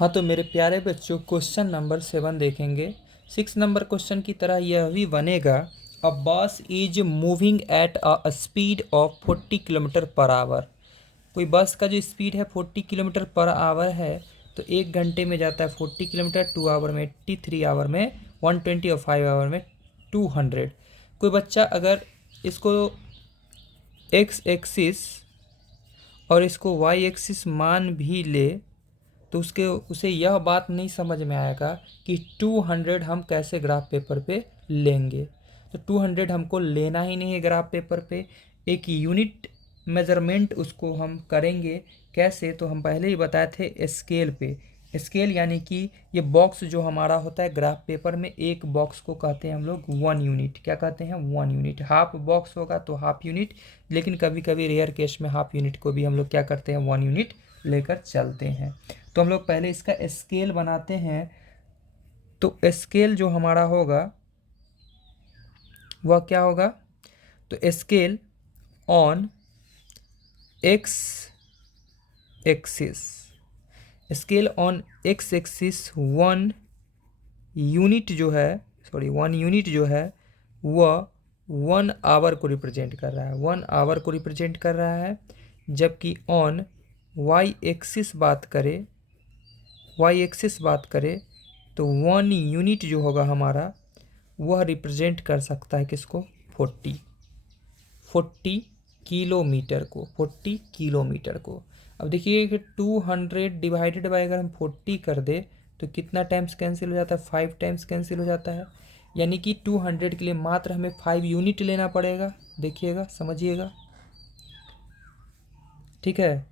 हाँ, तो मेरे प्यारे बच्चों क्वेश्चन नंबर 7 देखेंगे। 6 नंबर क्वेश्चन की तरह यह भी बनेगा। अ बस is moving at a speed of 40 kilometre per hour. कोई बस का जो स्पीड है 40 किलोमीटर पर आवर है, तो 1 घंटे में जाता है 40 किलोमीटर, 2 आवर में 80, 3 आवर में 120 और 5 आवर में 200। कोई बच्चा अगर इसको एक्स एक्सिस और इसको वाई एक्सिस मान भी ले, तो उसे यह बात नहीं समझ में आएगा कि 200 हम कैसे ग्राफ पेपर पे लेंगे। तो 200 हमको लेना ही नहीं है ग्राफ पेपर पे। एक यूनिट मेज़रमेंट उसको हम करेंगे कैसे, तो हम पहले ही बताए थे स्केल पे। स्केल यानी कि ये बॉक्स जो हमारा होता है ग्राफ पेपर में, एक बॉक्स को कहते हैं हम लोग 1 यूनिट। क्या कहते हैं? 1 यूनिट। हाफ बॉक्स होगा तो हाफ यूनिट, लेकिन कभी कभी रेयर केस में हाफ यूनिट को भी हम लोग क्या करते हैं, 1 यूनिट लेकर चलते हैं। तो हम लोग पहले इसका स्केल बनाते हैं। तो स्केल जो हमारा होगा वह क्या होगा? तो scale on x axis, scale on x axis 1 unit जो है, 1 यूनिट जो है वह 1 आवर को रिप्रेजेंट कर रहा है, 1 आवर को रिप्रेजेंट कर रहा है। जबकि ऑन वाई एक्सिस बात करें, तो 1 यूनिट जो होगा हमारा वह रिप्रेजेंट कर सकता है किसको? 40 किलोमीटर को, 40 किलोमीटर को। अब देखिए कि 200 डिवाइडेड बाय अगर हम 40 कर दे तो कितना टाइम्स कैंसिल हो जाता है? 5 टाइम्स कैंसिल हो जाता है। यानी कि 200 के लिए मात्र हमें 5 यूनिट लेना पड़ेगा। देखिएगा, समझिएगा, ठीक है।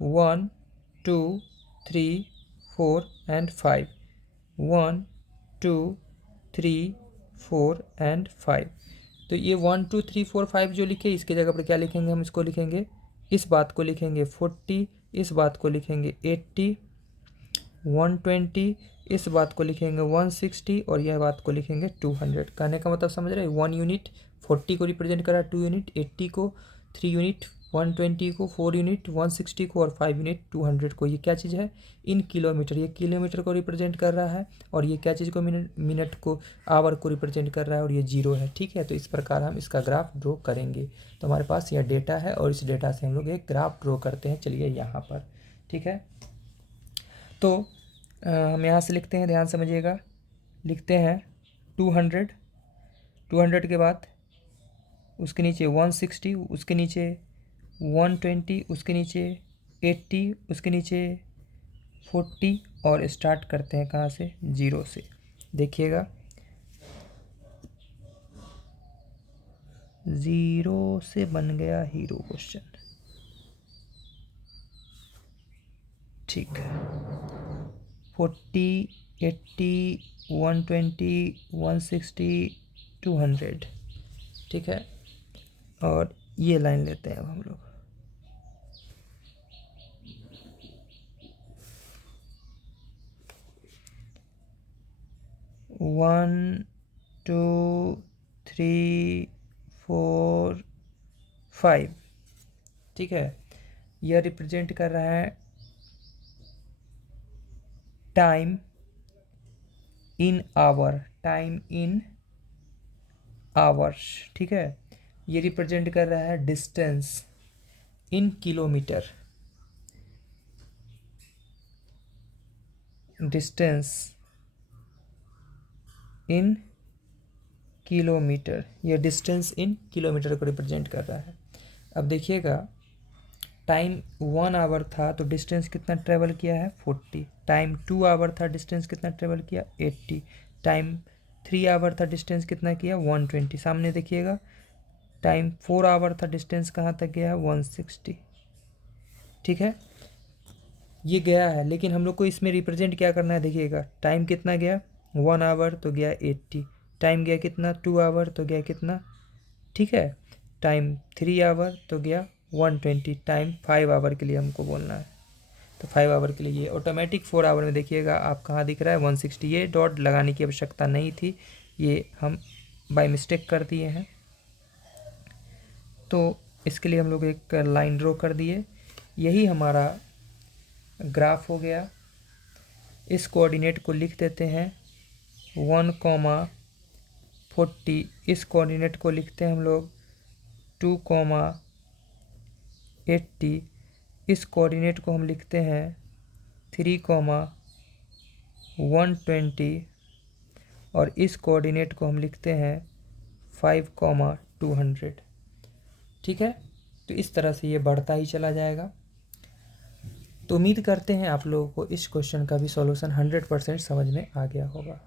1 2 3 4 एंड 5, 1 2 3 4 एंड 5। तो ये 1 2 3 4 5 जो लिखे, इसकी जगह पर क्या लिखेंगे? हम इसको लिखेंगे, इस बात को लिखेंगे 40, इस बात को लिखेंगे 80, 120, इस बात को लिखेंगे 160 और यह बात को लिखेंगे 200। कहने का मतलब समझ रहे हैं? 1 यूनिट 40 को रिप्रेजेंट कर रहा है, 2 यूनिट 80 को, 3 यूनिट 120 को, 4 यूनिट 160 को और 5 यूनिट 200 को। ये क्या चीज़ है? इन किलोमीटर, ये किलोमीटर को रिप्रेजेंट कर रहा है, और ये क्या चीज़ को? मिनट को, आवर को रिप्रेजेंट कर रहा है, और ये जीरो है। ठीक है, तो इस प्रकार हम इसका ग्राफ ड्रॉ करेंगे। तो हमारे पास यह डेटा है और इस डेटा से हम लोग एक ग्राफ ड्रॉ करते हैं। चलिए यहाँ पर, ठीक है। तो हम यहाँ से लिखते हैं, ध्यान समझिएगा, लिखते हैं 200, 200 के बाद उसके नीचे 160, उसके नीचे 120, उसके नीचे 80, उसके नीचे 40, और स्टार्ट करते हैं कहाँ से? जीरो से। देखिएगा, ज़ीरो से बन गया हीरो क्वेश्चन। ठीक है, 40, 80, 120, 160, 200, ठीक है। और ये लाइन लेते हैं अब हम लोग, 1 2 3 4 5, ठीक है। यह रिप्रेजेंट कर रहा है time in hour, time in hours, ठीक है। ये रिप्रेजेंट कर रहा है distance in kilometre, distance in kilometre, यह डिस्टेंस इन किलोमीटर को रिप्रेजेंट कर रहा है। अब देखिएगा, टाइम 1 आवर था तो डिस्टेंस कितना ट्रेवल किया है? 40। टाइम 2 आवर था, डिस्टेंस कितना ट्रेवल किया? 80। टाइम 3 आवर था, डिस्टेंस कितना किया? 120। सामने देखिएगा, टाइम 4 आवर था, डिस्टेंस कहाँ तक गया है? 160, ठीक है। ये गया है, लेकिन हम लोग को इसमें रिप्रेजेंट क्या करना है? देखिएगा, टाइम कितना गया? 1 आवर तो गया 80। टाइम गया कितना? 2 आवर तो गया कितना? ठीक है। टाइम 3 आवर तो गया 120। टाइम 5 आवर के लिए हमको बोलना है, तो 5 आवर के लिए ये ऑटोमेटिक 4 आवर में देखिएगा आप कहाँ दिख रहा है? 160। ये डॉट लगाने की आवश्यकता नहीं थी, ये हम बाय मिस्टेक कर दिए हैं। तो इसके लिए हम लोग एक लाइन ड्रॉ कर दिए। यही हमारा ग्राफ हो गया। इस कोऑर्डिनेट को लिख देते हैं 1,40। इस कोऑर्डिनेट को लिखते हैं हम लोग 2,80। इस कोऑर्डिनेट को हम लिखते हैं 3,120 और इस कोऑर्डिनेट को हम लिखते हैं 5,200। ठीक है, तो इस तरह से ये बढ़ता ही चला जाएगा। तो उम्मीद करते हैं आप लोगों को इस क्वेश्चन का भी सॉल्यूशन 100% समझ में आ गया होगा।